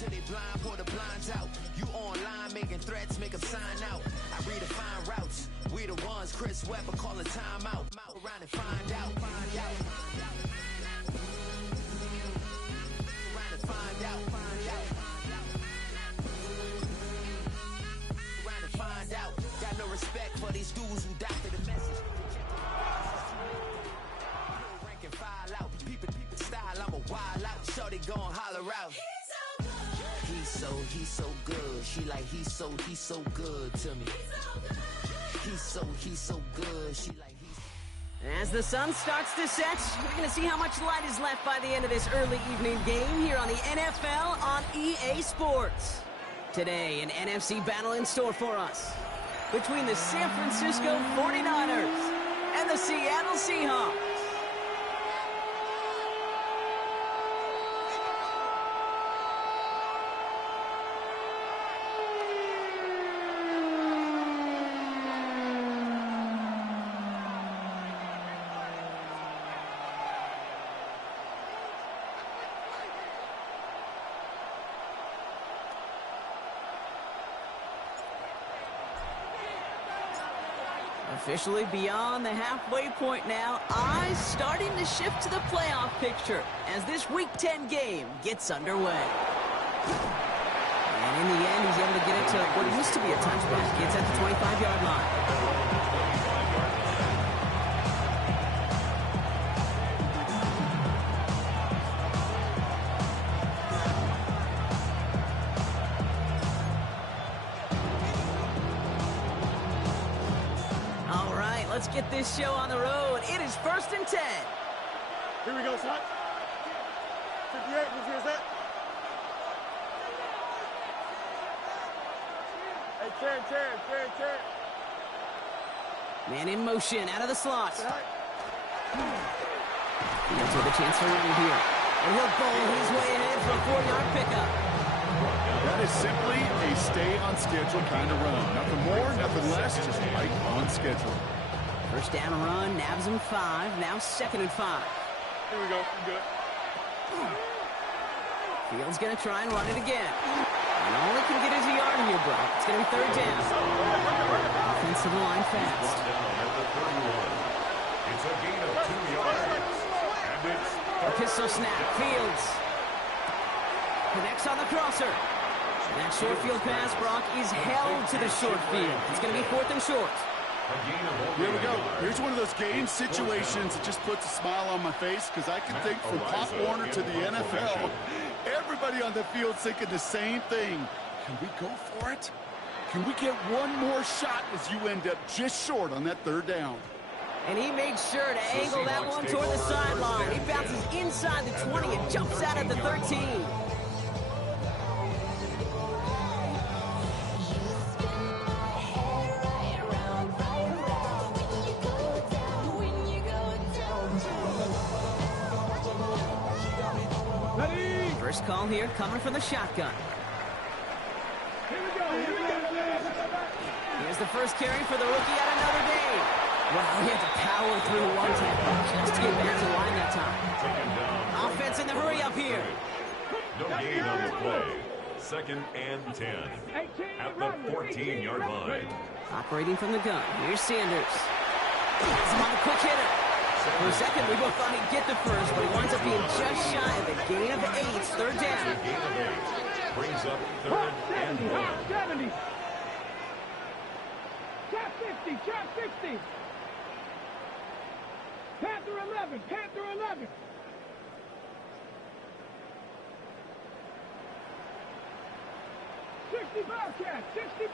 till they blind, pull the blinds out. You online making threats, make them sign out. I redefine routes. We the ones, Chris Webber calling time out. Around and find out. Find out. Around and find out. Find out. Around and find out. Got no respect for these dudes who died for the message. Rank and file out. People style, I'm a wild out. Shorty gon' holler out. He's so good. She like he's so good to me. He's so good. She like As the sun starts to set, we're going to see how much light is left by the end of this early evening game here on the NFL on EA Sports. Today, an NFC battle in store for us between the San Francisco 49ers and the Seattle Seahawks. Officially beyond the halfway point now, eyes starting to shift to the playoff picture as this Week 10 game gets underway. And in the end, he's able to get it to what used to be a touchback. Gets at the 25-yard line. Let's get this show on the road. It is 1st and 10. Here we go, son. 58, who's here's that? Hey, Terry. Man in motion, out of the slot. Fields with a chance to run here. And he'll bowl his way ahead for a 4-yard pickup. That is simply a stay-on-schedule kind of run. Nothing more, nothing less, just right on schedule. First down run, nabs him 5, now 2nd and 5. Here we go, I'm good. Fields going to try and run it again. And all he can get is a yard here, Brock. It's going to be 3rd down. Offensive line fast. It's a gain of 2 yards. And it's a pistol snap. Fields connects on the crosser. And that short field pass, Brock, is held to the short field. It's going to be 4th and short. Here we go. Here's one of those game situations that just puts a smile on my face because I can think from Pop Warner to the NFL, everybody on the field thinking the same thing. Can we go for it? Can we get one more shot as you end up just short on that 3rd down? And he makes sure to angle that one toward the sideline. He bounces inside the 20 and jumps out at the 13. First call here coming from the shotgun. Here's the first carry for the rookie out of Notre Dame. Wow, he had to power through one tackle just to get back to the line that time. Offense in the hurry up here. No gain on the play. 2nd and 10 at the 14-yard line. Operating from the gun. Here's Sanders. He's on the quick hitter. For a second, we both thought he'd get the first, but he winds up being just shy of a gain of 8. 3rd down. A gain of 8 brings up 3rd and 1. 70. Trap 50. Panther 11. 60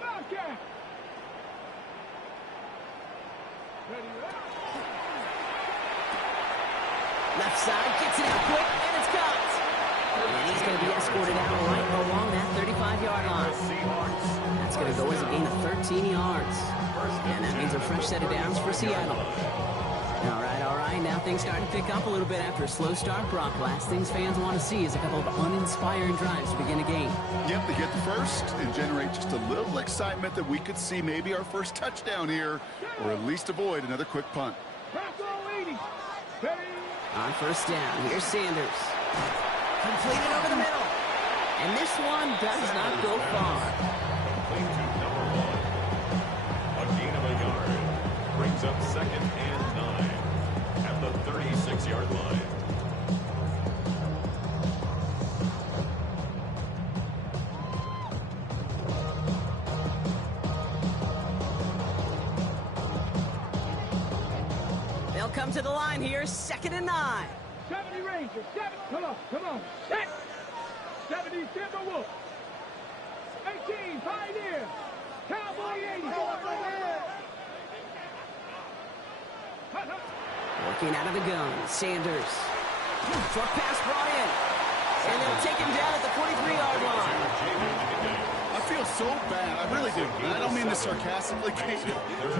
Bobcat. Ready up. Left side, gets it out quick, and it's caught. And he's going to be escorted out right along that 35-yard line. That's going to go as a gain of 13 yards. And that means a fresh set of downs for Seattle. All right. Now things starting to pick up a little bit after a slow start. Brock, last things fans want to see is a couple of uninspiring drives to begin a game. Yep, they get the first and generate just a little excitement that we could see maybe our first touchdown here, or at least avoid another quick punt. On first down, here's Sanders. Completed over the middle. And this one does not go far. Complete to number 1. A gain of a yard. Brings up 2nd and 9 at the 36-yard line. They'll come to the line here, 2nd and 9. 70 Rangers, 7. Come on. Set. 70 Timberwolves. 18 Pioneer. Cowboy 80. Working out of the gun, Sanders. Short pass brought in. And they'll take him down at the 43-yard line. I feel so bad. I really do. And I don't mean this sarcastically. I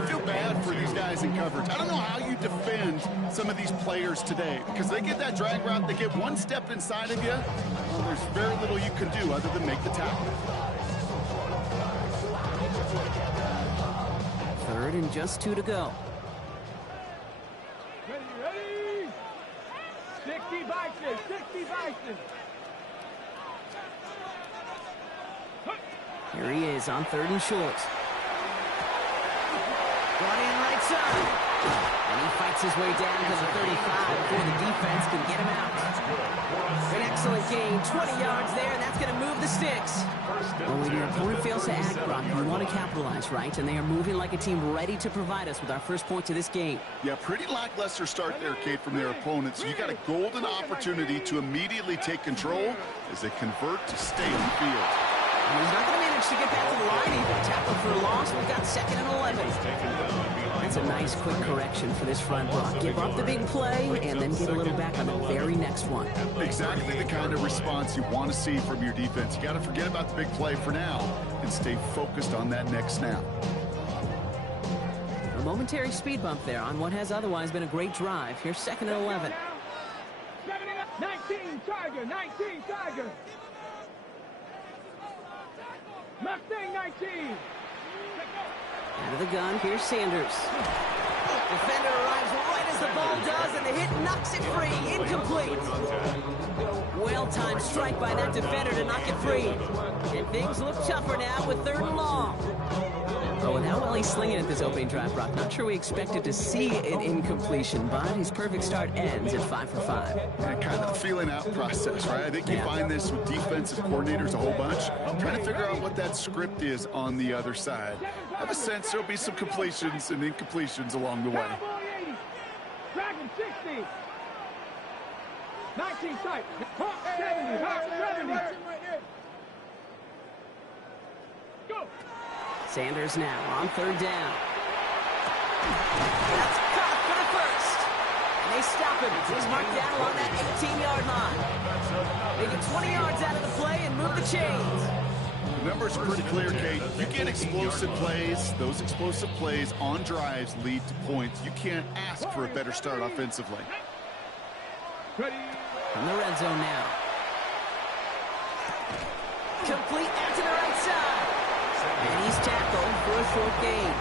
feel bad for these guys in coverage. I don't know how you defend some of these players today because they get that drag route, they get one step inside of you. Well, there's very little you can do other than make the tackle. 3rd and just 2 to go. Ready? 60 Bison. Here he is on 3rd and short. Brought in right side. And he fights his way down to the 35 before the defense can get him out. An excellent gain, 20 yards there, and that's going to move the sticks. Well, when your opponent fails to act, Brock, you want to capitalize, right? And they are moving like a team ready to provide us with our first point to this game. Yeah, pretty lackluster start there, Kate, from their opponents. You got a golden opportunity to immediately take control as they convert to stay on the field. And he's not going to manage to get back to the line either. Tackled for a loss. We've got 2nd and 11. That's a nice quick correction for this front block. Give up the big play and then get a little back on the very next one. Exactly the kind of response you want to see from your defense. You got to forget about the big play for now and stay focused on that next snap. A momentary speed bump there on what has otherwise been a great drive. Here's 2nd and 11. 19 Tiger. Mustang 19. Out of the gun, here's Sanders. Defender arrives right as the ball does, and the hit knocks it free. Incomplete. Well-timed strike by that defender to knock it free. And things look tougher now with 3rd and long. Oh, and how well he's slinging at this opening drive, Brock. Not sure we expected to see an incompletion, but his perfect start ends at 5 for 5. And kind of the feeling out process, right? I think you find this with defensive coordinators a whole bunch. Trying to figure out what that script is on the other side. I have a sense there'll be some completions and incompletions along the way. Cowboy 80. Dragon 60. 19 tight. Hawk 70. Go. Sanders now on 3rd down. That's caught for the first. And they stop him. He's marked down along that 18-yard line. They get 20 yards out of the play and move the chains. The numbers are pretty clear, Kate. You get explosive plays. Those explosive plays on drives lead to points. You can't ask for a better start offensively. From the red zone now. Complete out to the right side. And he's tackled for a short gain.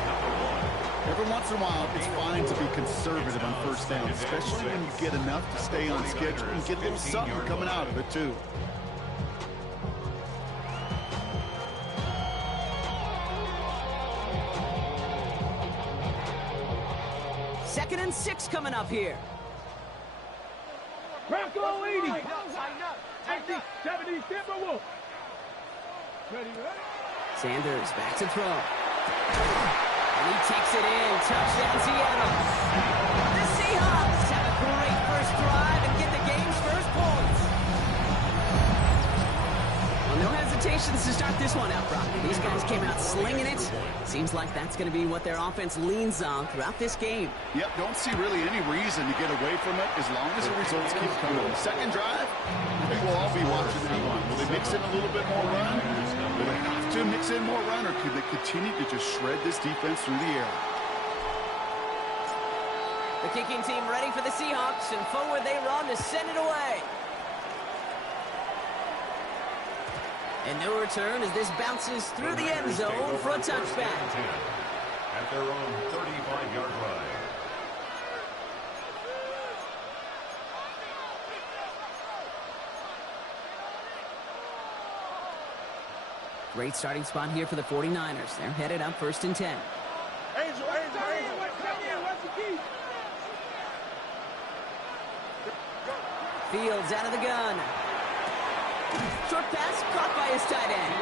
Every once in a while, it's fine to be conservative on 1st down, especially when you get enough to stay on schedule and get a little something coming out of it, too. Second and 6 coming up here. Bronco 80. 70 Timberwolves. Ready? Sanders back to throw. And he takes it in. Touchdown, Seattle. The Seahawks have a great first drive and get the game's first points. Well, no hesitations to start this one out, Brock. These guys came out slinging it. Seems like that's going to be what their offense leans on throughout this game. Yep, don't see really any reason to get away from it as long as the results keep coming. Second drive, I think we'll all be watching that one. Will they mix in a little bit more run? Will they have to mix in more run, or could they continue to just shred this defense through the air? The kicking team ready for the Seahawks, and forward they run to send it away. And no return as this bounces through the end zone for a touchback. At their own 35-yard line. Great starting spot here for the 49ers. They're headed up 1st and 10. Angel. Fields out of the gun. Short pass caught by his tight end.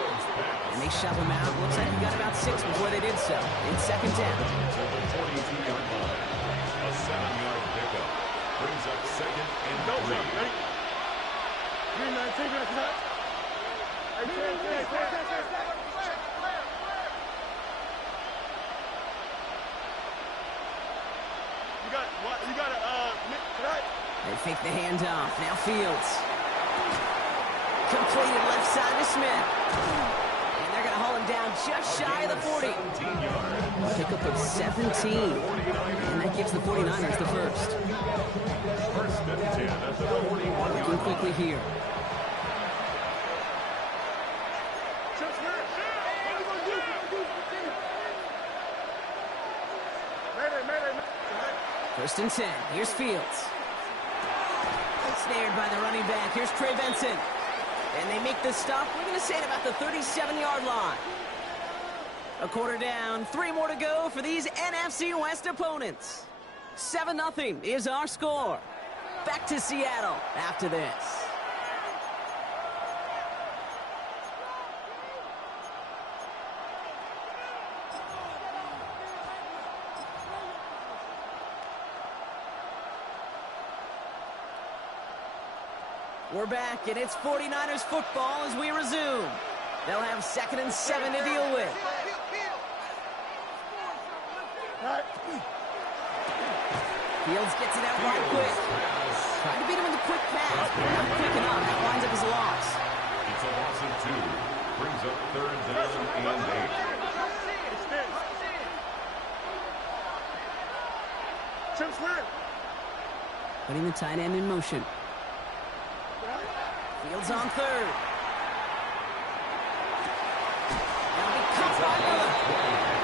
And they shove him out. Looks like he got about 6 before they did so. In 2nd down. To the 42-yard line. A 7-yard pickup. Brings up 2nd and 3. Ready? 3-19, that's not. You got right? They fake the handoff. Now Fields. Completed left side to Smith. And they're going to haul him down just shy of the 40. Pickup of 17. And that gives the 49ers the first. 1st and 10 at the 41-yard Looking quickly here. First and 10. Here's Fields. Snared by the running back. Here's Trey Benson. And they make the stop. We're going to say at about the 37-yard line. A quarter down. 3 more to go for these NFC West opponents. 7-0 is our score. Back to Seattle after this. We're back, and it's 49ers football as we resume. They'll have 2nd and 7 to deal with. Fields gets it out right quick. Tried to beat him with a quick pass, but not quick enough. That winds up as a loss. It's a loss of 2. Brings up 3rd down and 8. Putting the tight end in motion. Fields on 3rd. Now he comes by Miller.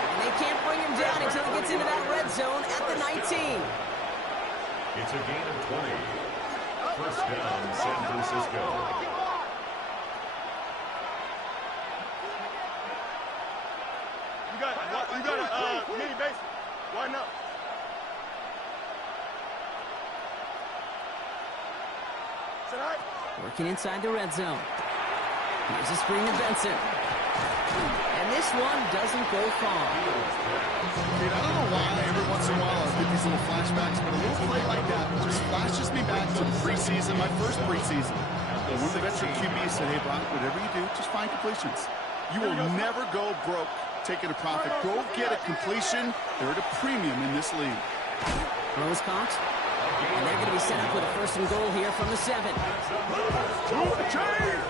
And they can't bring him down until he gets into that red zone at the 19. It's a gain of 20. 1st down, San Francisco. You got a mini base. Why not? Working inside the red zone. Here's a screen to Benson. And this one doesn't go far. Dude, I don't know why every once in a while I get these little flashbacks, but a little play like that just flashes me back to the preseason, my first preseason. And one of the veteran QBs said, hey, Brock, whatever you do, just find completions. You will never go broke taking a profit. Go get a completion. They're at a premium in this league. Throws caught. And they're going to be set up with a 1st and goal here from the 7. Move the chains!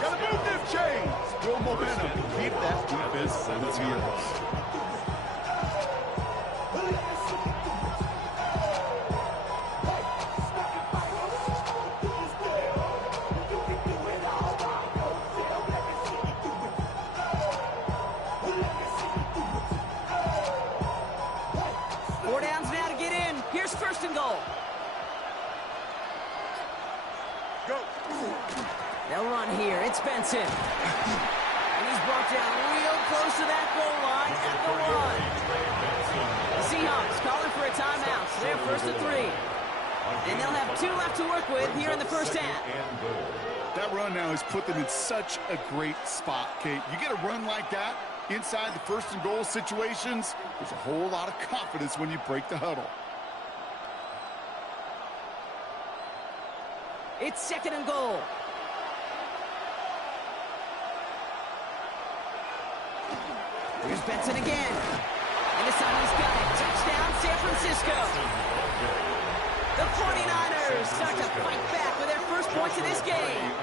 Gotta move them chains! Build momentum. Keep that defense on its heels. Here's 1st and goal. Go. They'll run here. It's Benson. And he's brought down real close to that goal line at the 1. The Seahawks calling for a timeout. So they're 1st and 3. And they'll have 2 left to work with here in the 1st half. That run now has put them in such a great spot, Kate. You get a run like that inside the 1st and goal situations, there's a whole lot of confidence when you break the huddle. It's 2nd and goal. Here's Benson again. And this time he's got it. Touchdown, San Francisco. The 49ers start to fight back with their first points of this game.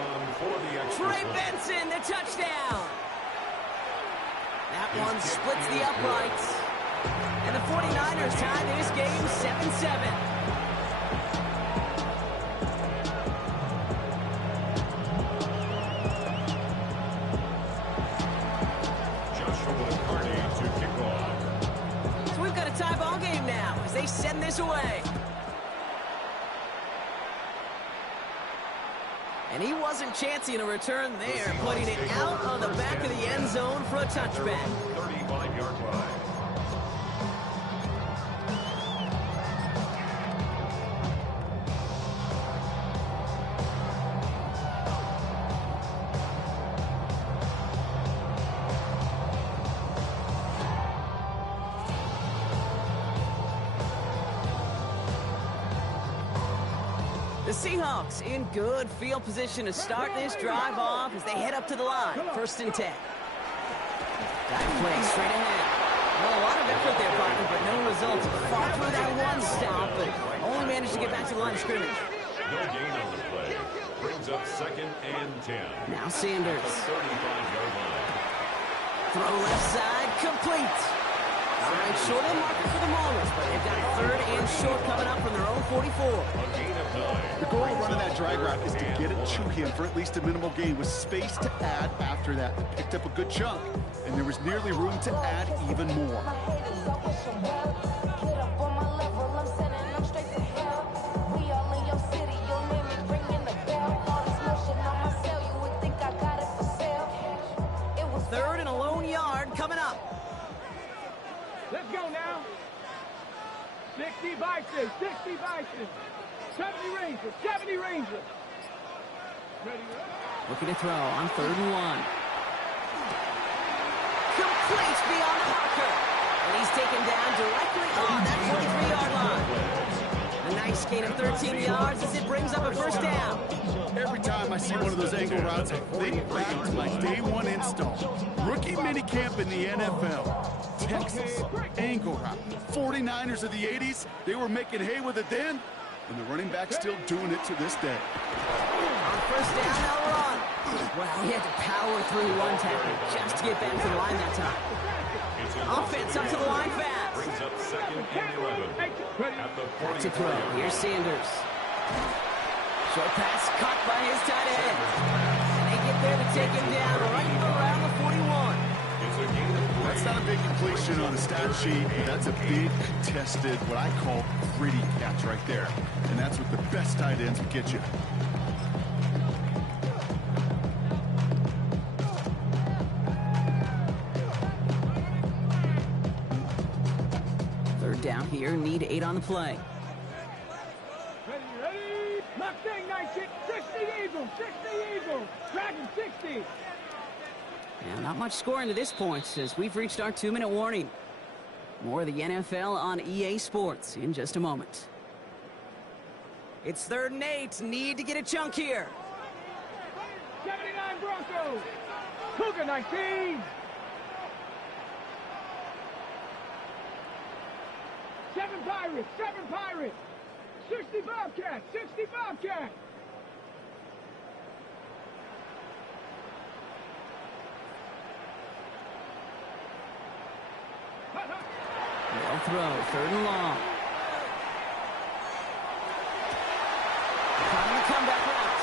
Trey Benson, the touchdown. That one splits the uprights. And the 49ers tie this game 7-7. They send this away. And he wasn't chancing a return there, putting it out on the back of the end zone for a touchback. 35-yard line. The Seahawks in good field position to start this drive off as they head up to the line. 1st and 10. Dive play straight ahead. Well, a lot of effort there, partner, but no results. Fought through that one stop, but only managed to get back to the line of scrimmage. No gain on the play. Brings up 2nd and 10. Now Sanders. 35-yard line. Throw left side, complete. All right, short of the marker for the moment, but they've got 3rd and short coming up from their own 44. A gain of 9. The goal of running that drag route is to get it to him for at least a minimal gain with space to add after that. They picked up a good chunk, and there was nearly room to add even more. Third and a lone yard coming up. Let's go now. 60 Bison, 60 Bison. 70 Rangers, 70 Rangers. Ready? Looking to throw on 3rd and 1. Complete beyond the marker. And he's taken down directly on that 43-yard line. A nice gain of 13 yards as it brings up a 1st down. Every time I see one of those angle routes, I think back to my day one install. Rookie minicamp in the NFL. Texas, angle route. 49ers of the 80s, they were making hay with it then, and the running back still doing it to this day. On 1st down, they'll run. Well, he had to power through one tackle just to get back to the line that time. Offense up to the line fast. Brings up 2nd and 11. At the 40. Back to throw. Here's Sanders. Short pass caught by his tight end. And they get there to take him down right around the 41. It's a gain of 3. That's not a big completion on the stat sheet, but that's a big contested, what I call gritty catch right there. And that's what the best tight ends will get you. Third down here, need 8 on the play. Ready, ready. Mustang 90, 60 Eagles, 60 Eagles. Dragon 60. Now, not much scoring to this point as we've reached our 2-minute warning. More of the NFL on EA Sports in just a moment. It's 3rd and 8. Need to get a chunk here. 79 Broncos. Cougar 19. 7 Pirates, 7 Pirates. 60 Bobcats, 60 Bobcats. They'll throw, 3rd and long. Trying to come back out.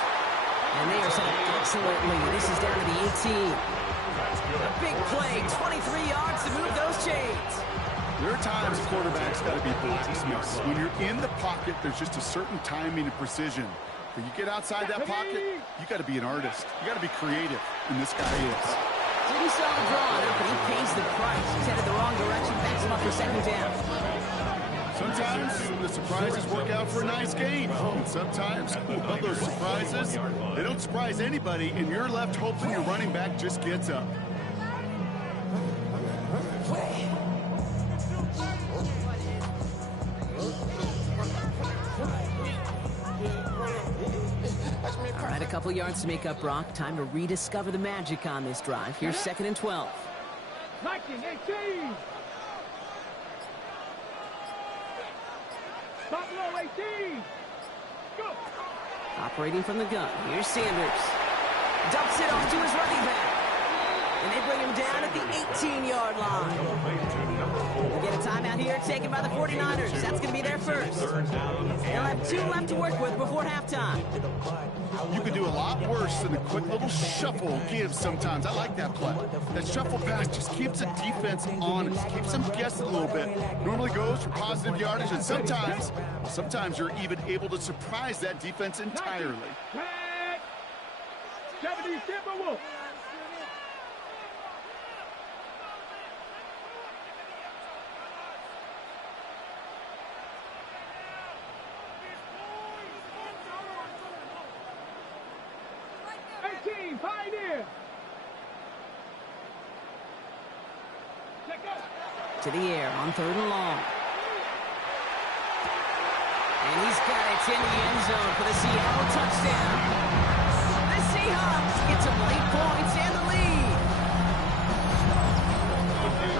And they are set up excellently. This is down to the 18. A big play, 23 yards to move those chains. There are times quarterbacks got to be blacksmiths. When you're in the pocket, there's just a certain timing and precision. When you get outside that pocket, you got to be an artist. You got to be creative, and this guy is. Didn't sell the draw enough, but he pays the price. He's headed the wrong direction, backs him up for 2nd down. Sometimes the surprises work out for a nice game. And sometimes, well, those surprises, they don't surprise anybody, and you're left hoping your running back just gets up. All right, a couple yards to make up, Brock. Time to rediscover the magic on this drive. Here's 2nd and 12. 1918. Buffalo 18. Go. Operating from the gun. Here's Sanders. Dumps it off to his running back. And they bring him down at the 18-yard line. We'll get a timeout here taken by the 49ers. That's going to be their first. They'll have 2 left to work with before halftime. You can do a lot worse than a quick little shuffle give sometimes. I like that play. That shuffle pass just keeps the defense honest, keeps them guessing a little bit. Normally goes for positive yardage, and sometimes you're even able to surprise that defense entirely. 70 Timberwolves. Pioneer. To the air on 3rd and long. And he's got it in the end zone for the Seattle touchdown. The Seahawks get some late points and the lead.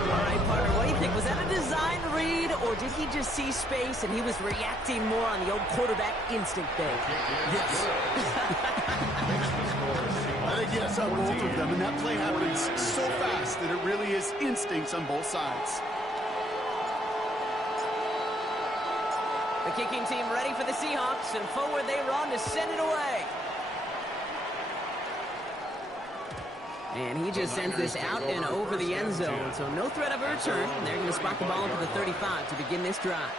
All right, partner, what do you think? Was that a design read, or did he just see space and he was reacting more on the old quarterback instinct thing? Yes. I think yes on both of them, and that play happens so fast that it really is instincts on both sides. The kicking team ready for the Seahawks, and forward they run to send it away. And he just sends this out and over the end zone, so no threat of a return. And they're going to spot the ball up at the 35 to begin this drive.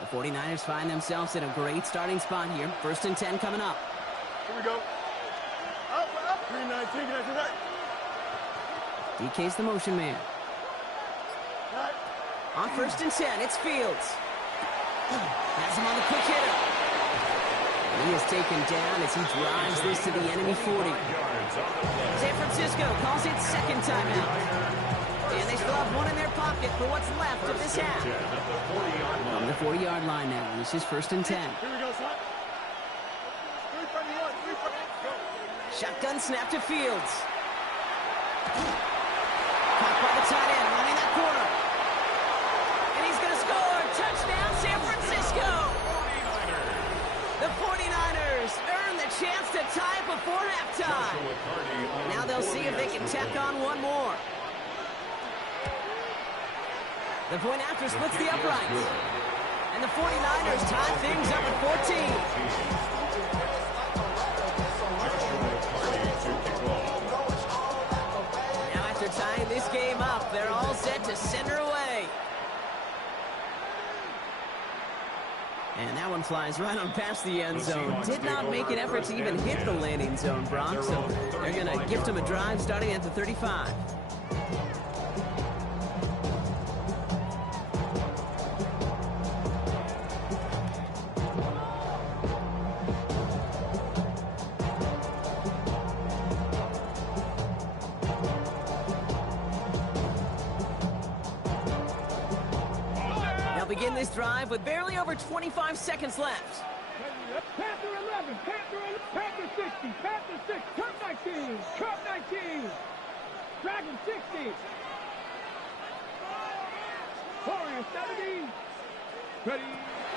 The 49ers find themselves in a great starting spot here. 1st and 10 coming up. Here we go. Up. 3-19, that's right. DK's the motion man. Right. On 1st and 10, it's Fields. Has him on the quick hitter. He is taken down as he drives this to the enemy 40. San Francisco calls it 2nd timeout. And they still have one in their pocket for what's left of this half. From the 40-yard line now. This is 1st and 10. Here we go, son. 3 from the 1, 3 from the go. Shotgun snap to Fields. Caught by the tight end, running that corner. And he's going to score. Touchdown, San Francisco. The 49ers earn the chance to tie before halftime. Now they'll see if they can tack on one more. The point after splits the uprights. And the 49ers tie things up at 14. Now after tying this game up, they're all set to send her away. And that one flies right on past the end zone. Did not make an effort to even hit the landing zone, Brock. So they're going to gift him a drive starting at the 35. Begin this drive with barely over 25 seconds left. Panther 11, Panther 60, Panther 6, Cub 19, Cub 19, Dragon 60, Warrior 70, ready.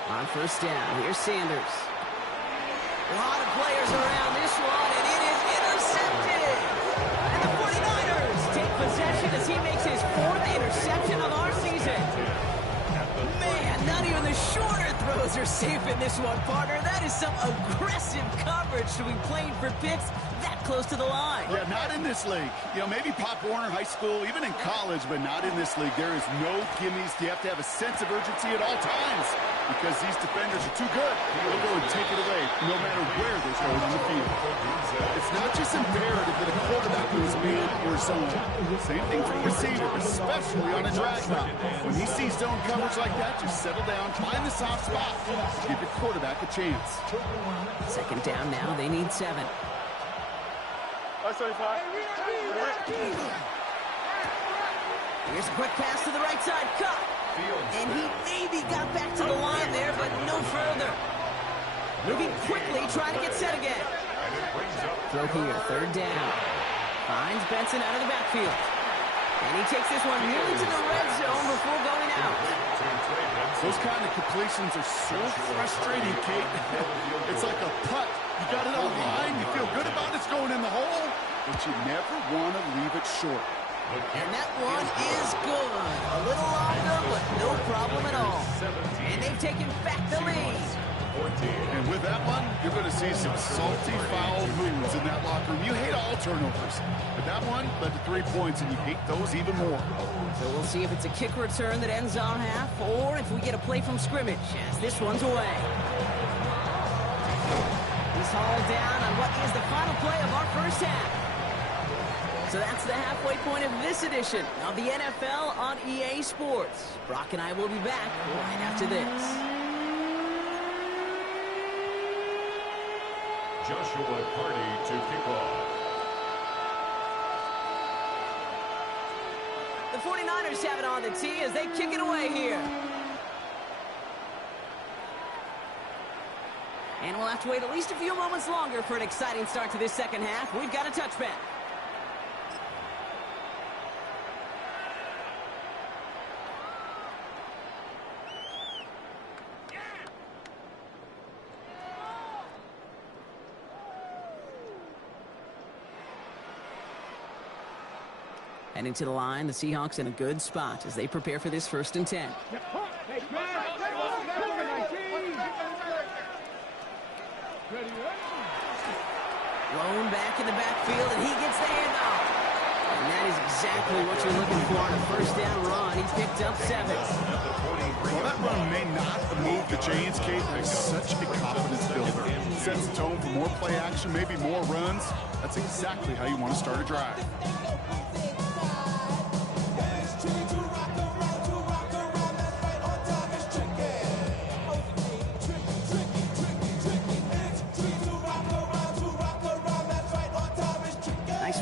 On 1st down, here's Sanders. A lot of players around this one, and it is intercepted. And the 49ers take possession as he makes his 4th interception of our season. Man, not even the shorter throws are safe in this one, partner. That is some aggressive coverage to be playing for picks that close to the line. Yeah, not in this league. You know, maybe Pop Warner High School, even in college, but not in this league. There is no gimmies. You have to have a sense of urgency at all times because these defenders are too good. They'll go and take it away no matter where they're going on the field. It's not just imperative that a quarterback goes man or zone. Same thing for a receiver, especially on a drag route. When he sees zone coverage like that, just settle down, find the soft spot, give the quarterback a chance. 2nd down now, they need 7. Here's a quick pass to the right side, cut. And he maybe got back to the line there, but no further. Moving quickly, trying to get set again. Throw here, 3rd down. Finds Benson out of the backfield. And he takes this one nearly to the red zone before going out. Those kind of completions are so frustrating, Kate. It's like a putt. You got it on the line, you feel good about it's going in the hole, but you never want to leave it short. And that one is good. A little longer, but no problem at all. And they've taken back the lead. And with that one, you're going to see some salty foul moves in that locker room. You hate all turnovers, but that one led to 3 points, and you hate those even more. So we'll see if it's a kick return that ends our half, or if we get a play from scrimmage, as this one's away. He's hauled down on what is the final play of our first half. So that's the halfway point of this edition of the NFL on EA Sports. Brock and I will be back right after this. Joshua Carty to kick off. The 49ers have it on the tee as they kick it away here. And we'll have to wait at least a few moments longer for an exciting start to this second half. We've got a touchback. Heading to the line, the Seahawks in a good spot as they prepare for this 1st and 10. Lone back in the backfield, and he gets the handoff. And that is exactly what you're looking for on a 1st down run. He picked up 7. Well, that run may not have moved the chains, Kate, but it's such a confidence builder. Sets the tone for more play action, maybe more runs. That's exactly how you want to start a drive.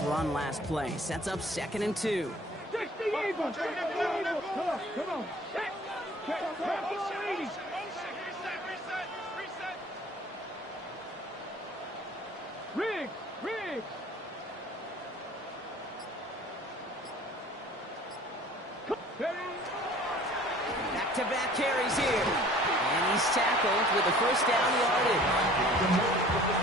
Run last play. Sets up 2nd and 2. 60 even. Come on. Set. Check. Back ball 80. Reset. Riggs. Back-to-back carries here. And he's tackled with the 1st down yardage.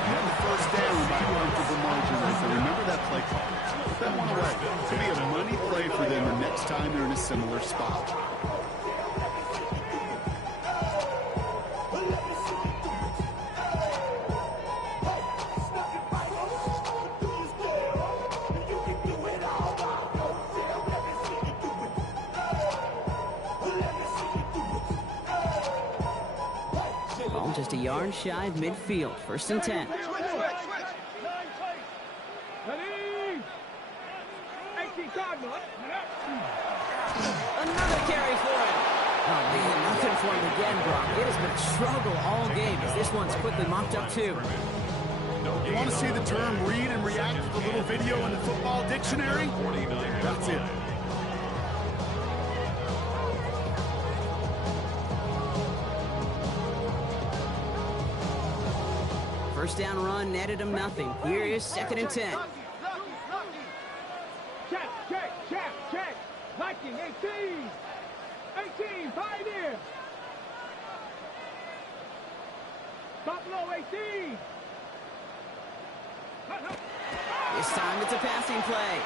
And the 1st down by comfortable margin right there. Remember that play call. Put that one away. It's going to be a money play for them the next time they're in a similar spot. Just a yard shy of midfield. 1st and 10. Ready? 18 Cardinals. Another carry for him. Oh, man, nothing for him again, Brock. It has been a struggle all game as this one's quickly mopped up, too. You want to see the term read and react to the little video in the football dictionary? That's it. First down run netted him nothing. Here is 2nd and 10. Check. Viking 18. 5 Buffalo 18. This time it's a passing play.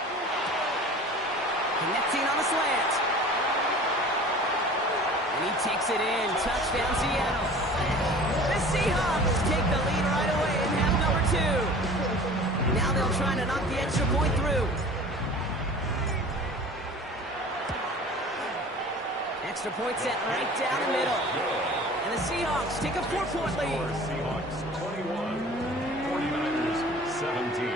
Connecting on a slant. And he takes it in. Touchdown, Seattle. The Seahawks take the lead right away in half number 2. Now they'll try to knock the extra point through. Extra point set right down the middle. And the Seahawks take a 4-point lead. Seahawks 21, 49ers 17.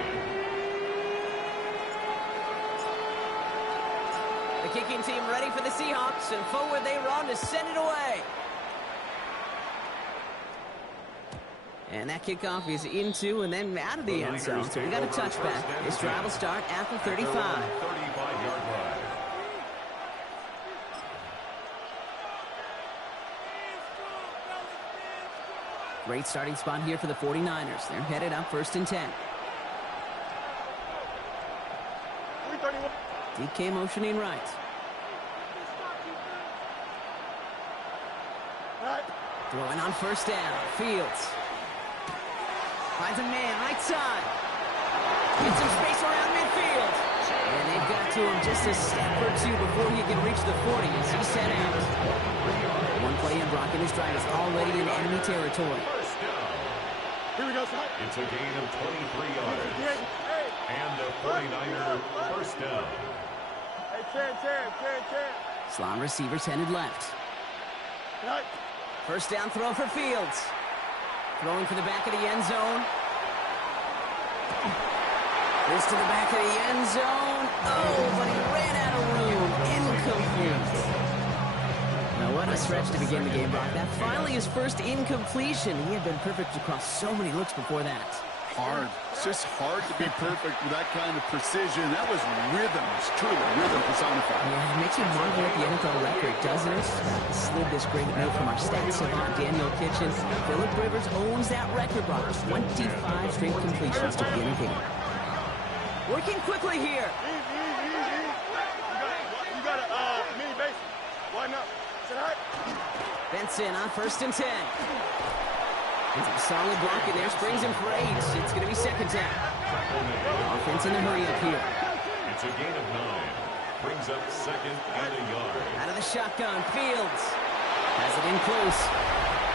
The kicking team ready for the Seahawks, and forward they run to send it away. And that kickoff is into and then out of the end zone. So we got a touchback. This drive will start at the 35. 35-yard line. Great starting spot here for the 49ers. They're headed up 1st and 10. DK motioning right. Throwing on 1st down. Fields. Finds a man right side. Gets some space around midfield. And they've got to him just a step or two before he can reach the 40 as he's sent out. One play in, Brock and his drive is already in enemy territory. First down. Here we go, son. It's a gain of 23 yards. Hey, And the 49er first down. Chair. Slot receivers headed left. Right. First down throw for Fields. Throwing for the back of the end zone. This to the back of the end zone. Oh, but he ran out of room. Incomplete. Now, what a stretch to begin the game, Brock. That finally his first incompletion. He had been perfect across so many looks before that. Hard. It's just hard to be perfect with that kind of precision. That was rhythm. It's truly rhythm personified. Yeah, it makes you wonder at the NFL record, doesn't it? Slid this great note from our stats savant, Daniel Kitchen. Phillip Rivers owns that record, Brock. 25 straight completions to begin a game. Working quickly here. You got a mini base. Widen up. Sit high. Benson on 1st and 10. He's a solid block in there, springs him for 8. It's going to be second down. Offense in the hurry up here. It's a gain of 9. Brings up second and a yard. Out of the shotgun, Fields has it in close.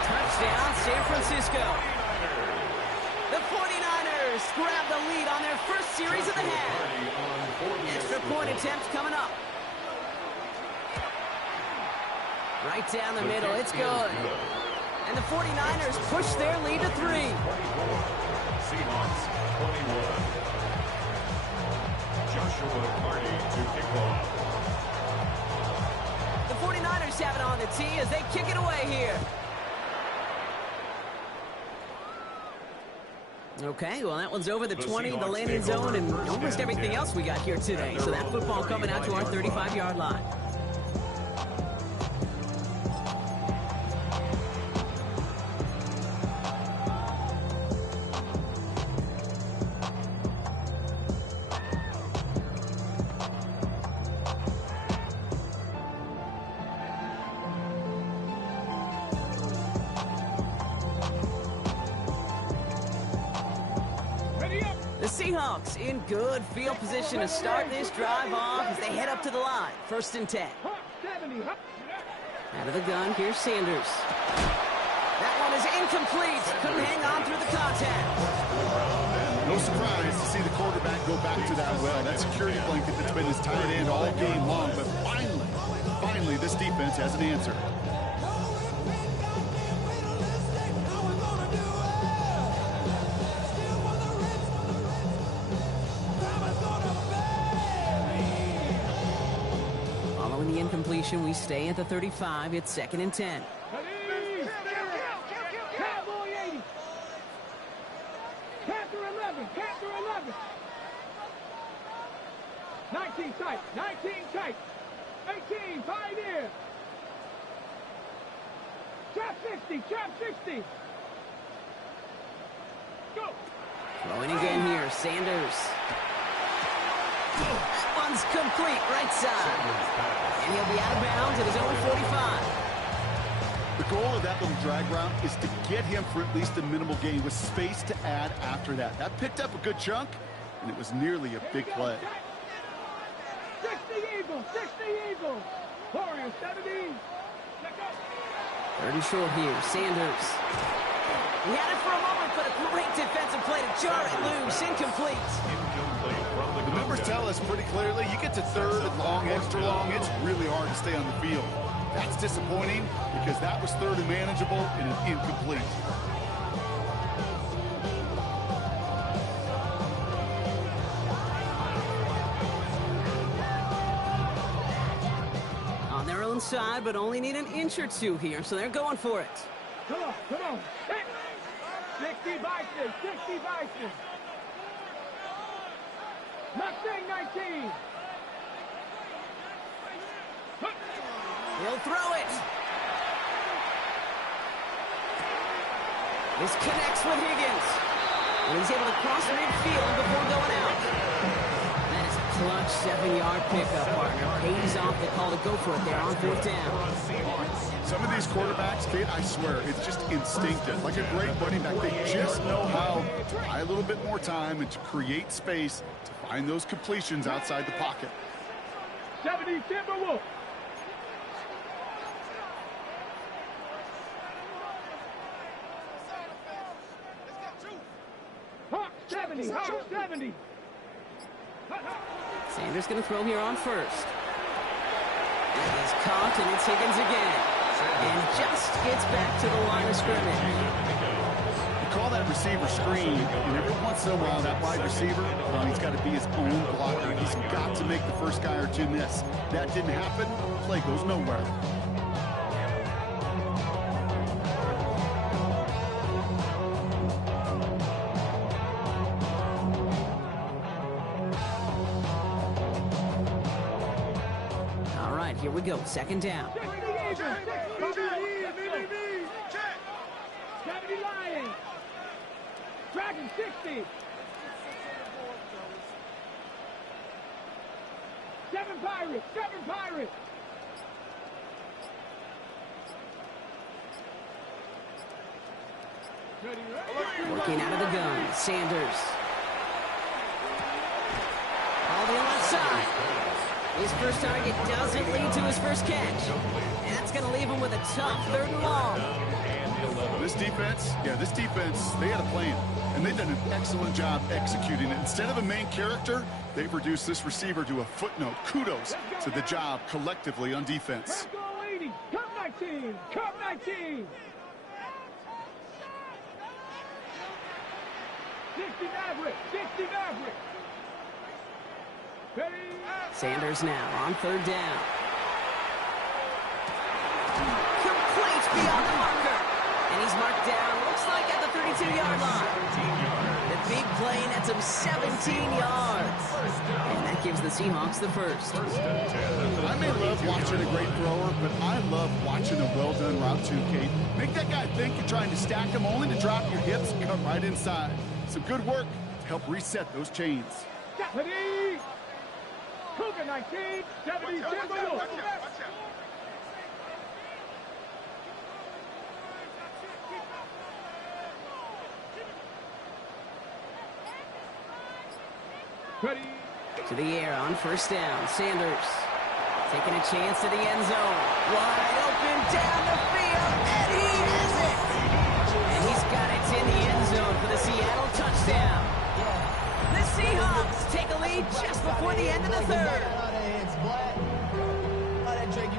Touchdown, San Francisco. The 49ers grab the lead on their first series of the half. Extra point attempt coming up. Right down the middle, it's good. And the 49ers push their lead to 3. Seahawks 21. Joshua Carty to kick off. The 49ers have it on the tee as they kick it away here. Okay, well, that one's over the 20, the landing zone, and almost everything else we got here today. So that football coming out to our 35-yard line. Seahawks in good field position to start this drive off as they head up to the line. 1st and 10. Out of the gun, here's Sanders. That one is incomplete. Couldn't hang on through the contact. No surprise to see the quarterback go back to that well. That security blanket that's been his tight end all game long. But finally, this defense has an answer. Following the incompletion, we stay at the 35. It's 2nd and 10. Cowboy 80. Panther 11. Panther 11. 19 tight. 19 tight. 18. Pioneer. Trap 60. Trap 60. Go. Throwing again here, Sanders. That one's complete, right side. And he'll be out of bounds at his own 45. The goal of that little drag route is to get him for at least a minimal gain with space to add after that. That picked up a good chunk, and it was nearly a big play. 60 Eagles. 60 Eagles. Warriors 70. Let go. 3rd and short here, Sanders. He had it for a moment, but a great defensive play to jar it loose. Incomplete. Incomplete from the The numbers tell us pretty clearly, you get to 3rd and long, extra long, it's really hard to stay on the field. That's disappointing because that was 3rd and manageable and an incomplete. On their own side, but only need an inch or 2 here, so they're going for it. Come on. Hey. 60 Bison. 60 Bison. Mustang 19. He'll throw it. This connects with Higgins. And he's able to cross midfield before going out. That is a clutch 7-yard pickup, partner. Pays off the call to go for it there on 4th down. Some of these quarterbacks, Kate, I swear, it's just instinctive. Like a great running back, they just know how to buy a little bit more time and to create space to find those completions outside the pocket. 70 Timberwolves. Hawk 70, Hawk 70. Sanders going to throw here on first. It is caught, and it's Higgins again. And just gets back to the line of scrimmage. You call that receiver screen, and every once in a while, that wide receiver, well, he's got to be his own blocker. He's got to make the first guy or two miss. That didn't happen, play goes nowhere. All right, here we go. Second down. 70 Lions. Dragon 60. 7 Pirates. 7 Pirates. Working out of the gun. Sanders. All the left side. His first target doesn't lead to his first catch. And that's going to leave him with a tough 3rd and long. This defense, they had a plan, and they've done an excellent job executing it. Instead of a main character, they've reduced this receiver to a footnote. Kudos to the job collectively on defense. Goal 80. Cup 19. Cup 19. 60 Maverick. 60 Maverick. Ready? Sanders now on 3rd down. Complete beyond the marker. And he's marked down, looks like at the 32-yard line. The big play nets him 17 yards. And that gives the Seahawks the first. I may love watching a great thrower, but I love watching a well-done route too, Kate. Make that guy think you're trying to stack him only to drop your hips and come right inside. Some good work to help reset those chains. 70. Cougar 19. 70 Timberwolves. Ready? To the air on 1st down. Sanders taking a chance to the end zone. Wide open down the field, and he has it. And he's got it in the end zone for the Seattle touchdown. The Seahawks take a lead just before the end of the 3rd.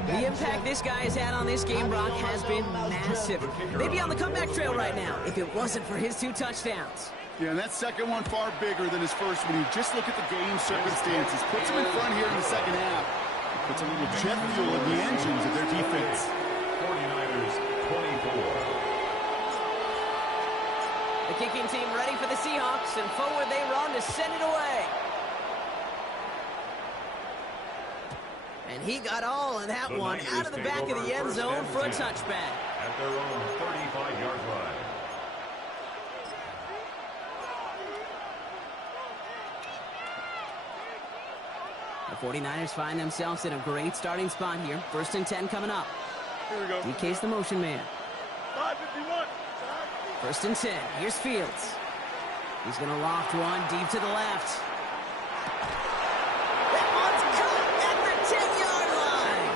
The impact this guy has had on this game, Brock, has been massive. They'd be on the comeback trail right now if it wasn't for his 2 touchdowns. Yeah, and that second one far bigger than his first when you just look at the game circumstances. Puts him in front here in the second half. Puts a little jet fuel in the engines of their defense. 49ers 24. The kicking team ready for the Seahawks, and forward they run to send it away. And he got all of that one out of the back of the end zone for a touchback. At their own 35-yard line. The 49ers find themselves in a great starting spot here. 1st and 10 coming up. Here we go. DK's the motion man. 551. 1st and 10. Here's Fields. He's going to loft one deep to the left. That one's caught at the 10-yard line.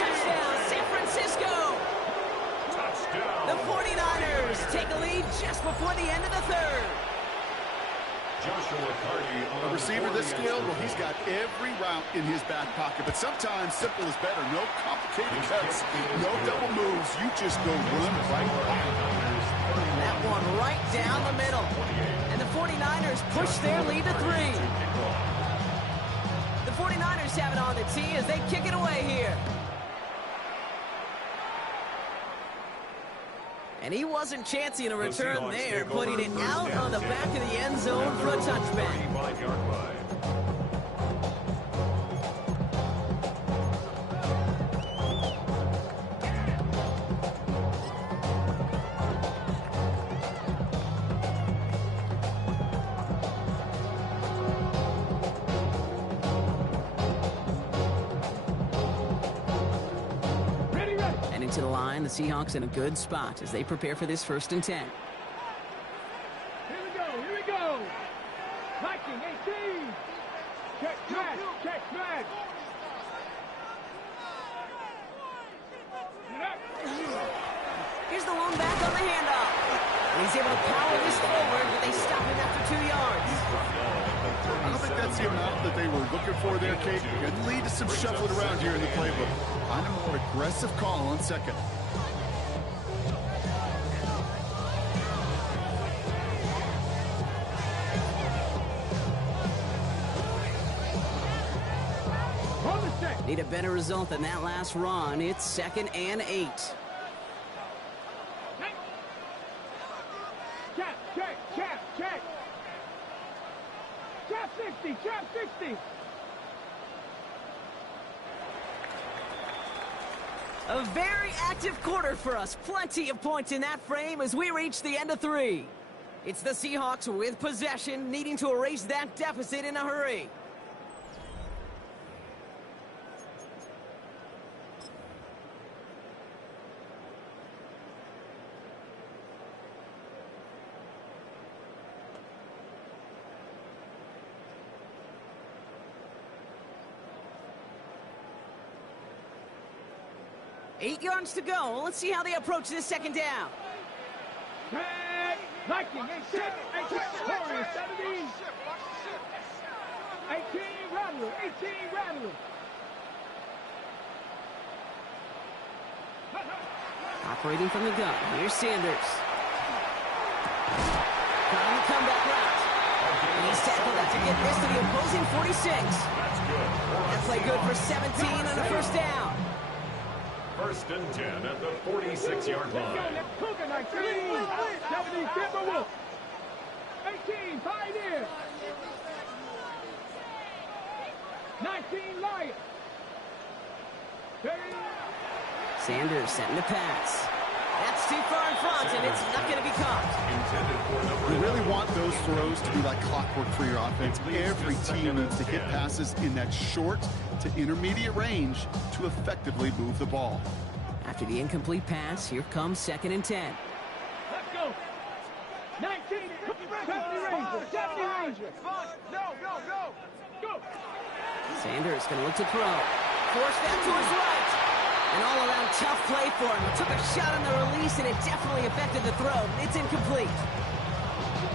Touchdown, San Francisco. Touchdown. The 49ers take a lead just before the end of the 3rd. Joshua Carty A on receiver this 49ers skilled, well, he's got every route in his back pocket. But sometimes simple is better. No complicated cuts, no double moves. You just go run right back. That one right down the middle. And the 49ers push their lead to 3. The 49ers have it on the tee as they kick it away here. And he wasn't chancing a return there, putting it out on the back of the end zone for a touchback. 35-yard line. To the line, the Seahawks in a good spot as they prepare for this 1st and 10. Here we go. Here we go. Viking 18. Check back. Check back. back on the handoff. And he's able to power this forward, but they stop him after 2 yards. I don't think that's the amount that they were looking for there, Kate. It could lead to some shuffling around here in the playbook. Find a more aggressive call on second. Need a better result than that last run. It's 2nd and 8. Check. Trap 60. A very active quarter for us. Plenty of points in that frame as we reach the end of 3. It's the Seahawks with possession, needing to erase that deficit in a hurry. Eight yards to go. Let's see how they approach this second down. Viking, 18, Warriors, 17. 18, Rattler. Operating from the gun. Here's Sanders. Trying to comeback route. And he's tackled after getting this to the opposing 46. That play good for 17 on the first down. 1st and 10 at the 46-yard line. Cougar 19, 70 Timberwolves. 18 Pioneer. 19 Lions. Sanders setting the pass. That's too far in front, and it's not going to be caught. You really want those throws to be like clockwork for your offense. Every team needs to hit passes in that short to intermediate range to effectively move the ball. After the incomplete pass, here comes 2nd and 10. Let's go. 19, 70 Ranger. Go. Sanders going to look to throw. Force that to his right. An all-around tough play for him. He took a shot on the release, and it definitely affected the throw. It's incomplete.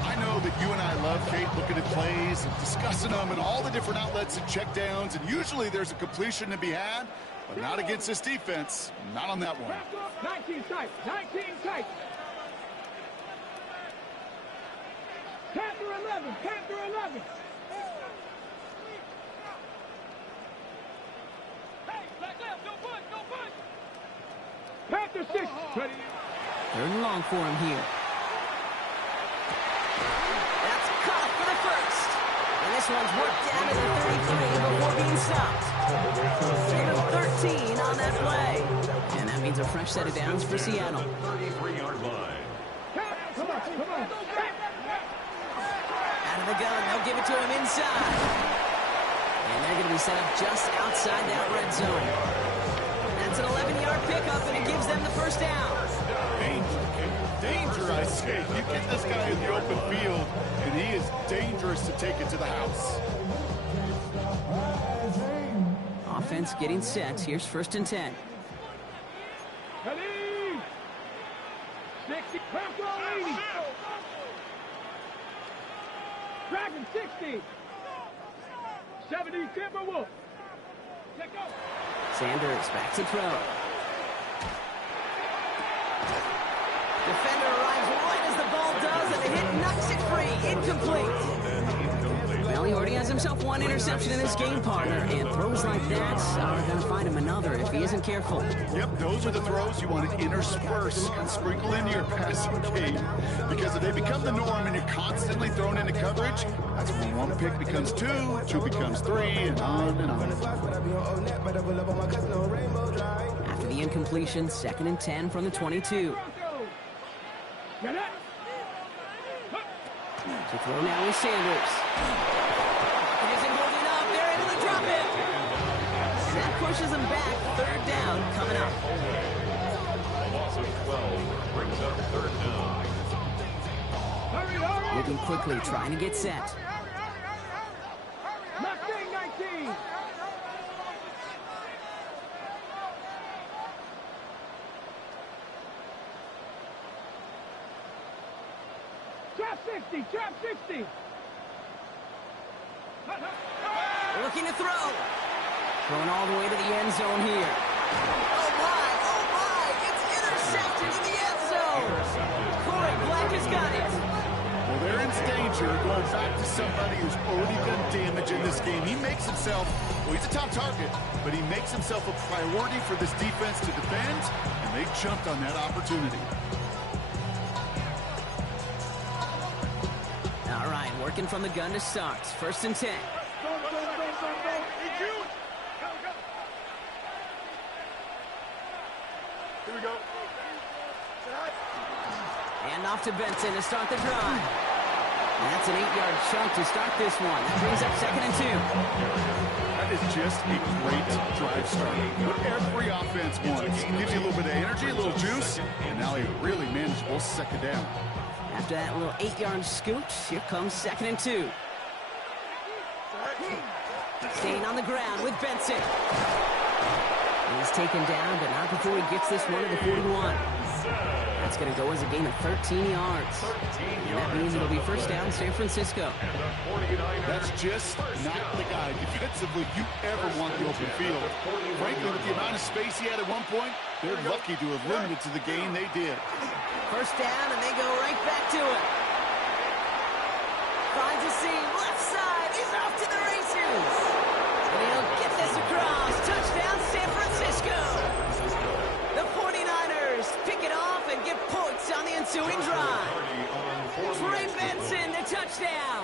I know that you and I love, Kate, looking at plays and discussing them and all the different outlets and checkdowns, and usually there's a completion to be had, but not against this defense. Not on that one. 19 tight. Panther 11. Panther 6. 3rd and long for him here. That's caught for the first. And this one's worked down to the 33 before being stopped. Give him 13 on that play. And that means a fresh set of downs for Seattle. 33-yard line. Come on. Out of the gun, they'll give it to him inside. And they're going to be set up just outside that red zone. That's an 11-yard pickup, and it gives them the first down. Danger, I say. You get this guy in the open field, and he is dangerous to take it to the house. Offense getting set. Here's 1st and 10. Ready. 60. Panther 80. Dragon 60. 70 Timberwolves. Let's go. Sanders back to throw. Defender arrives right as the ball does, and the hit knocks it free. Incomplete. Well, he already has himself one interception in his game, partner, and throws like that are going to find him another if he isn't careful. Yep, those are the throws you want to intersperse and sprinkle into your passing game. Because if they become the norm and you're constantly thrown into coverage, that's when one pick becomes two becomes three, and on and on. After the incompletion, 2nd and 10 from the 22. Get it. To throw now is Sanders. It isn't holding up. They're able to drop it. And that pushes them back. 3rd down coming up. A loss of 12 brings up 3rd down. Hurry. Moving quickly, trying to get set. Mustang 19. Trap 60, trap 60. Looking to throw. Throwing all the way to the end zone here. Oh my, it's intercepted in the end zone. Corey Black has got it. Well, they're in danger going back to somebody who's already done damage in this game. He makes himself, well, he's a top target, but he makes himself a priority for this defense to defend, and they jumped on that opportunity. All right, working from the gun to start. 1st and 10. Here we go. And off to Benson to start the drive. And that's an 8-yard chunk to start this one. That brings up 2nd and 2. That is just a great drive start. What every offense wants. Gives you a little bit of energy, a little juice, and now a really manageable 2nd down. After that little 8-yard scoot, here comes 2nd and 2. Staying on the ground with Benson. He's taken down, but not before he gets this one to the 41. That's going to go as a gain of 13 yards. And that means it'll be 1st down San Francisco. That's just not the guy defensively you ever want the open field. Frankly, with the amount of space he had at one point, they're lucky to have limited to the gain they did. 1st down, and they go right back to it. Finds a seam, left side, he's off to the races. And he'll get this across. Touchdown, San Francisco. The 49ers pick it off and get points on the ensuing drive. Trey Benson, the touchdown.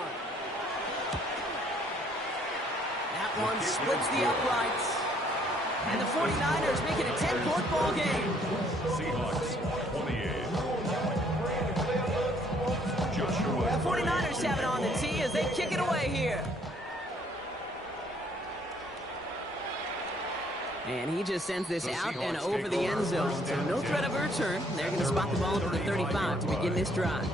That one splits the uprights. And the 49ers make it a 10-point ball game. Seahawks 28. The 49ers have it on the tee as they kick it away here. And he just sends this out and over the end zone. So no threat of a return. They're going to spot the ball up at the 35 to begin this drive.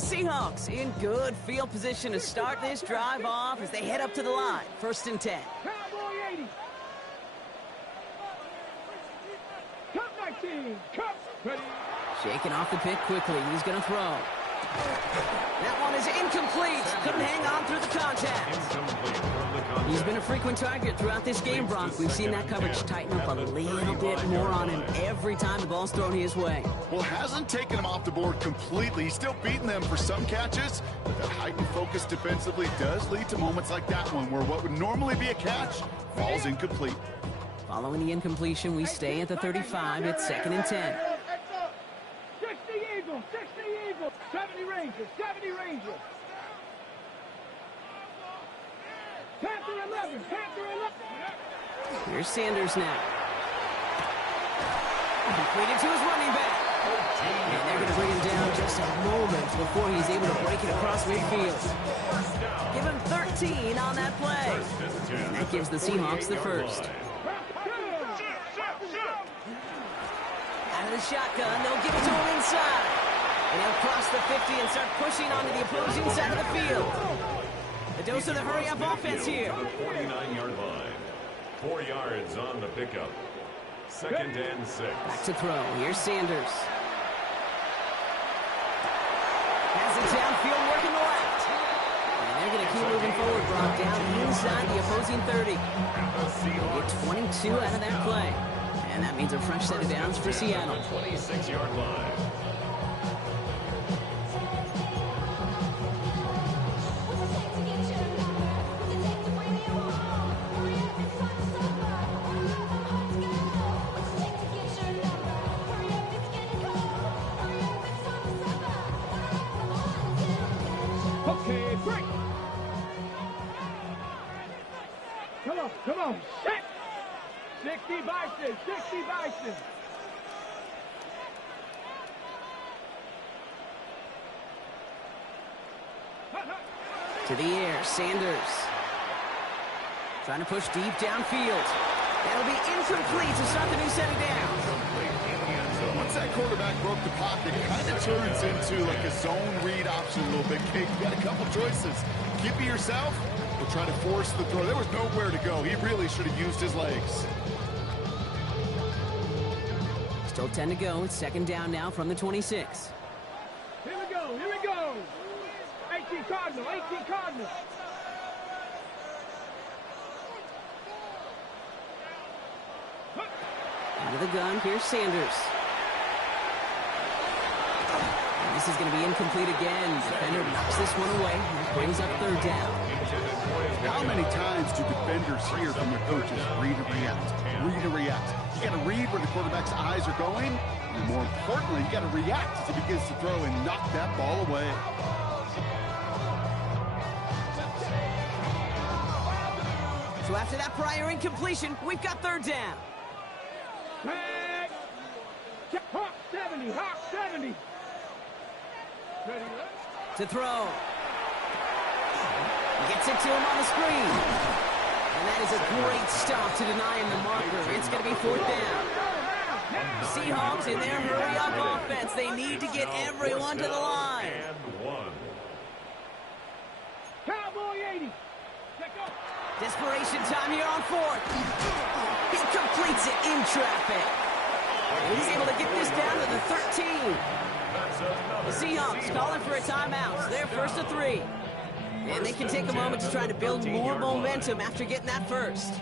Seahawks in good field position to start this drive off as they head up to the line. 1st and 10. Cowboy 80. Cup 19. Cup ready. Shaking off the pick quickly. He's going to throw. That one is incomplete. Couldn't hang on through the contact. He's been a frequent target throughout this game, Brock. We've seen that coverage tighten up a little bit more on him every time the ball's thrown his way. Well, hasn't taken him off the board completely. He's still beating them for some catches, but that heightened focus defensively does lead to moments like that one where what would normally be a catch falls incomplete. Following the incompletion, we stay at the 35. It's 2nd and 10. 60 Eagles, 60 Eagles, 70 Rangers, 70 Rangers. Panther 11, Panther 11. Here's Sanders now. Completed to his running back. And they're going to bring him down just a moment before he's able to break it across midfield. Give him 13 on that play. And that gives the Seahawks the first. Out of the shotgun, they'll give it to him inside. And he'll cross the 50 and start pushing onto the opposing side of the field. A dose of the hurry-up offense here. 49-yard line. 4 yards on the pickup. 2nd and 6. Back to throw. Here's Sanders. Has it downfield, working the left. And they're going to keep moving forward, Brock, down inside the opposing 30. Get 22 out of that play. And that means a fresh set of downs for Seattle. 26-yard line. Okay, break. Come on, set. 60 Bison, 60 Bison. To the air, Sanders. Trying to push deep downfield. That'll be incomplete to start the new set of downs. Once that quarterback broke the pocket, it kind of turns into like a zone read option a little bit. Kate, you got a couple choices. Keep it yourself or try to force the throw. There was nowhere to go. He really should have used his legs. Still 10 to go. It's second down now from the 26. Here we go, here we go. 18 Cardinal, 18 Cardinal. Out of the gun, here's Sanders. And this is going to be incomplete again. Defender knocks this one away. And brings up third down. How many times do defenders hear from their coaches, read and react, read and react? You got to read where the quarterback's eyes are going, and more importantly, you got to react as he begins to throw and knock that ball away. So after that prior incompletion, we've got third down. Tag. Hawk 70, Hawk 70. Ready, To throw. Gets it to him on the screen. And that is a great stop to deny him the marker. It's going to be fourth down. Seahawks in their hurry-up offense. They need to get everyone to the line. Cowboy 80. Desperation time here on fourth. He completes it in traffic. And he's able to get this down to the 13. The Seahawks calling for a timeout. So they're first to 3. And they can take a moment to try to build more momentum after getting that first.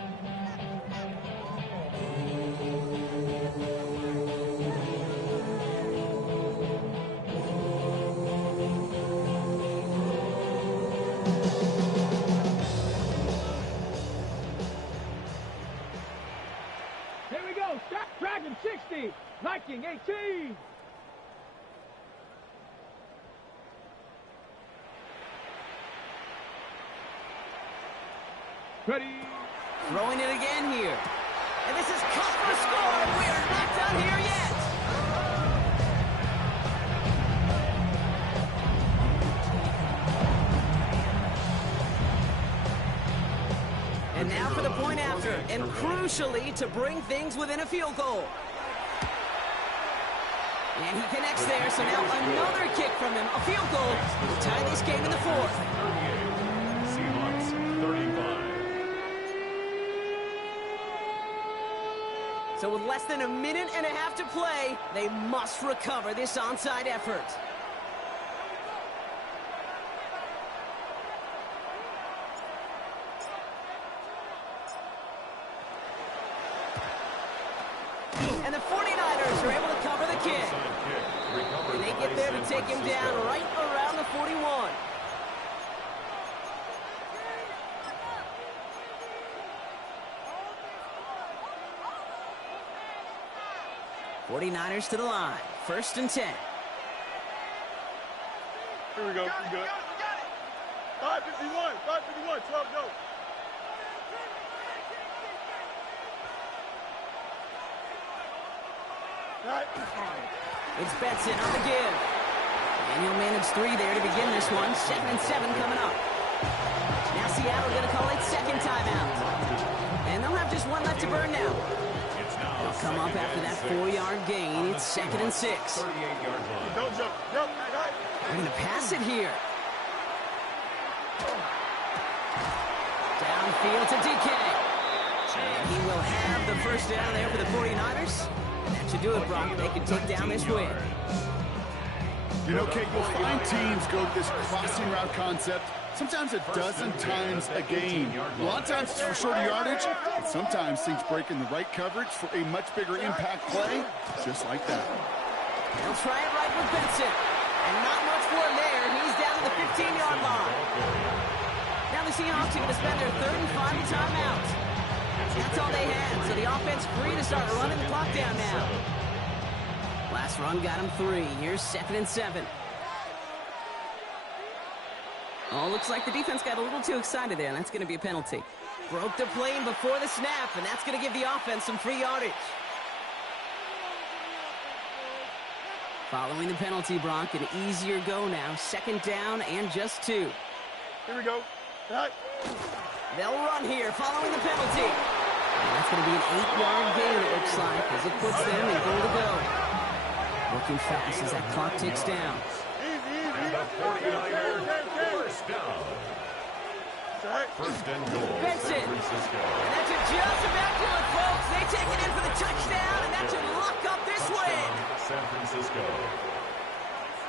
Here we go. Stop Dragon 60. Viking 18. Ready. Throwing it again here. And this is cut for a score. We are not done here yet. And now for the point after. And crucially, to bring things within a field goal. And he connects there, so now another kick from him. A field goal will tie this game in the fourth. Seahawks 35. So with less than a minute and a half to play, they must recover this onside effort. And the 49ers are able to cover the kick. And they get there to take him down right around the 41. '49ers to the line. First and 10. Here we go. We good. 551. 551. 12 go. It's Benson on the give. And he'll manage 3 there to begin this one. 2nd and 7 coming up. Now Seattle going to call it second timeout. And they'll have just one left to burn now. They'll come up after that 4-yard gain. It's 2nd and 6. Don't jump. Jump. They're going to pass it here. Downfield to DK. And he will have the first down there for the 49ers. And that should do it, Brock. They can take down this win. You know, Kate, you'll find teams go to this crossing route concept sometimes a dozen times a game. A lot of times it's for shorter yardage, and sometimes things break in the right coverage for a much bigger impact play, just like that. They'll try it right with Benson. And not much for him there. He's down to the 15-yard line. Now the Seahawks are going to spend their third and final timeout. That's all they had, so the offense free to start running the clock down now. Last run got him 3. Here's 2nd and 7. Oh, looks like the defense got a little too excited there, and that's going to be a penalty. Broke the plane before the snap, and that's going to give the offense some free yardage. Following the penalty, Brock, an easier go now. 2nd down and just 2. Here we go. Right. They'll run here following the penalty. And that's going to be an 8-yard gain, it looks like, as it puts them in goal to go. Looking fast as that clock ticks down. And the 49ers first down. First and goal. Benson. San Francisco. And that should just about do it, folks. They take it in for the touchdown, and that should lock up this win. San Francisco.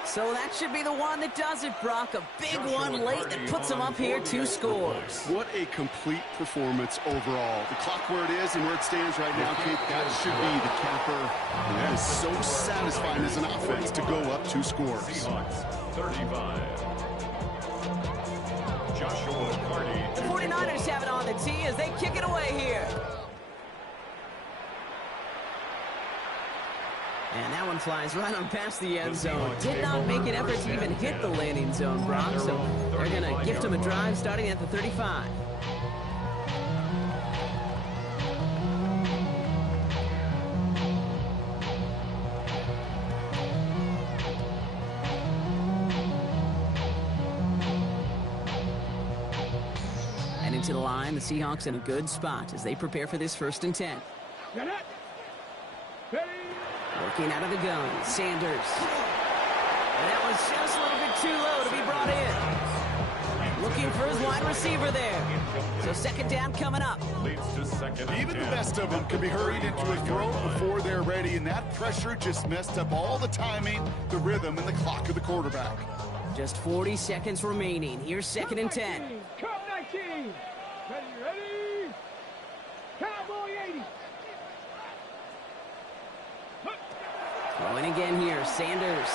So that should be the one that does it, Brock. A big one late that puts them up here 2 scores. What a complete performance overall. The clock where it is and where it stands right now, Kate, that should be the capper. And that is so satisfying as an offense to go up 2 scores. Seahawks 35. Joshua Carty. The 49ers have it on the tee as they kick it away here. And that one flies right on past the end zone. Did not make an effort to even hit the landing zone, Brock. So they're going to gift him a drive starting at the 35. And into the line, the Seahawks in a good spot as they prepare for this 1st and 10. Get it. Ready. Working out of the gun, Sanders. And that was just a little bit too low to be brought in. Looking for his wide receiver there. So 2nd down coming up. Leads to second. Even the best of them can be hurried into a throw before they're ready, and that pressure just messed up all the timing, the rhythm, and the clock of the quarterback. Just 40 seconds remaining. Here's 2nd and 10. Cup 19. Ready. Cowboy 80. Throwing again here, Sanders.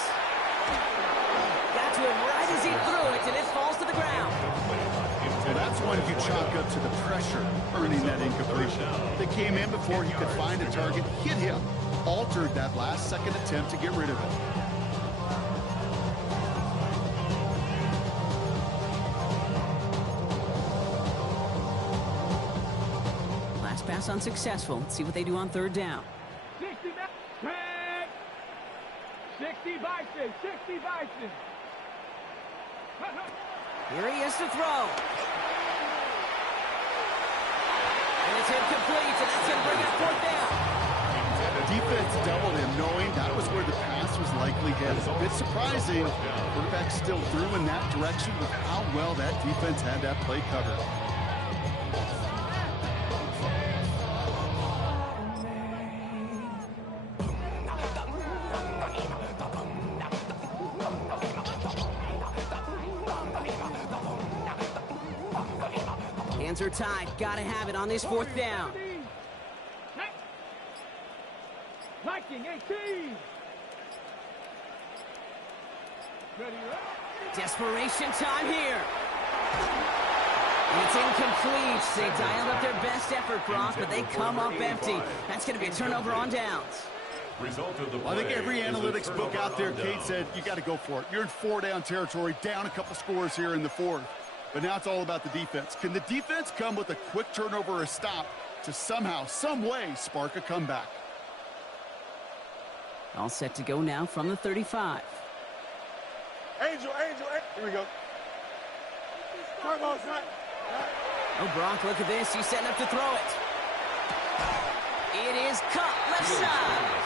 Got to him right as he threw it, and it falls to the ground. Well, that's one you chalk up to the pressure, earning that incompletion. They came in before he could find a target, hit him, altered that last-second attempt to get rid of it. Last pass unsuccessful. Let's see what they do on 3rd down. 60 back. 60 Bison. 60 Bison. Here he is to throw. And it's incomplete, and that's going to bring up 4th down. The defense doubled him, knowing that was where the pass was likely headed. A bit surprising. Quarterback still threw in that direction with how well that defense had that play covered. Hands are tied. Got to have it on this 4th down. Viking 18. Ready. Desperation time here. And it's incomplete. They dialed up their best effort, Brock, but they come up empty. That's going to be a turnover on downs. Result of the I think play every is a analytics book out there, turnover on Kate, downs. said you got to go for it. You're in 4-down territory, down a couple scores here in the 4th. But now it's all about the defense. Can the defense come with a quick turnover or a stop to somehow, some way, spark a comeback? All set to go now from the 35. Angel. Here we go. Come on, son. Oh, Brock, look at this. He's setting up to throw it. It is cut left side.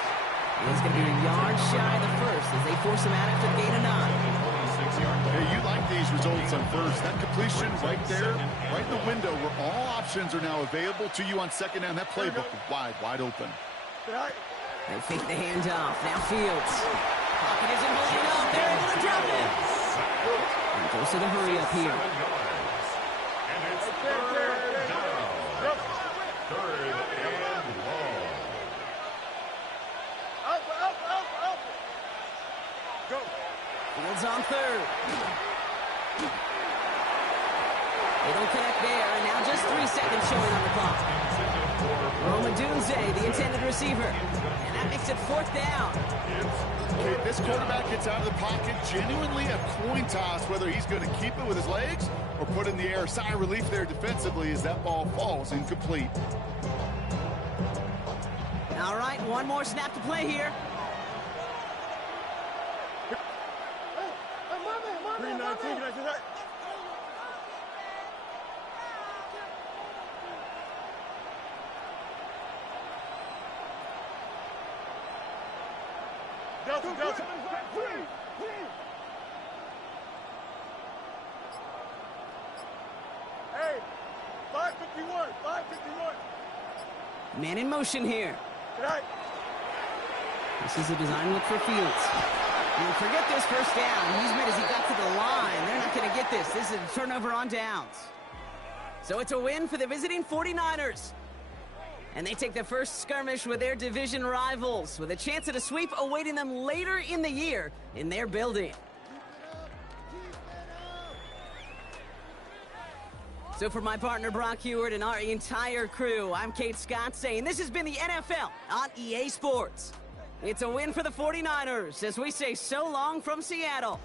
It's going to be a yard shy of the 1st as they force him out after the gain of 9. 26-yard Hey, you like these results on 1st. That completion right there, right in the window where all options are now available to you on 2nd down. That playbook is wide open. They fake the handoff. Now Fields. Pocket isn't holding up. They're able to drop it. And goes to the hurry up here. And it's 3rd down. 3rd and long. Up. Go. Fields on 3rd. They don't connect there, and now just 3 seconds showing on the clock. Roma Dunze, the intended receiver. And that makes it 4th down. Okay, this quarterback gets out of the pocket, genuinely a coin toss, whether he's going to keep it with his legs or put it in the air. Sigh of relief there defensively as that ball falls incomplete. All right, one more snap to play here. 319. Go. Delta, Delta. Hey, 551, 551. Man in motion here. Good night. This is a design look for Fields. And forget this first down. He's made as he got to the line. They're not going to get this. This is a turnover on downs. So it's a win for the visiting 49ers. And they take the first skirmish with their division rivals, with a chance at a sweep awaiting them later in the year in their building. So for my partner Brock Heward and our entire crew, I'm Kate Scott saying this has been the NFL on EA Sports. It's a win for the 49ers as we say so long from Seattle.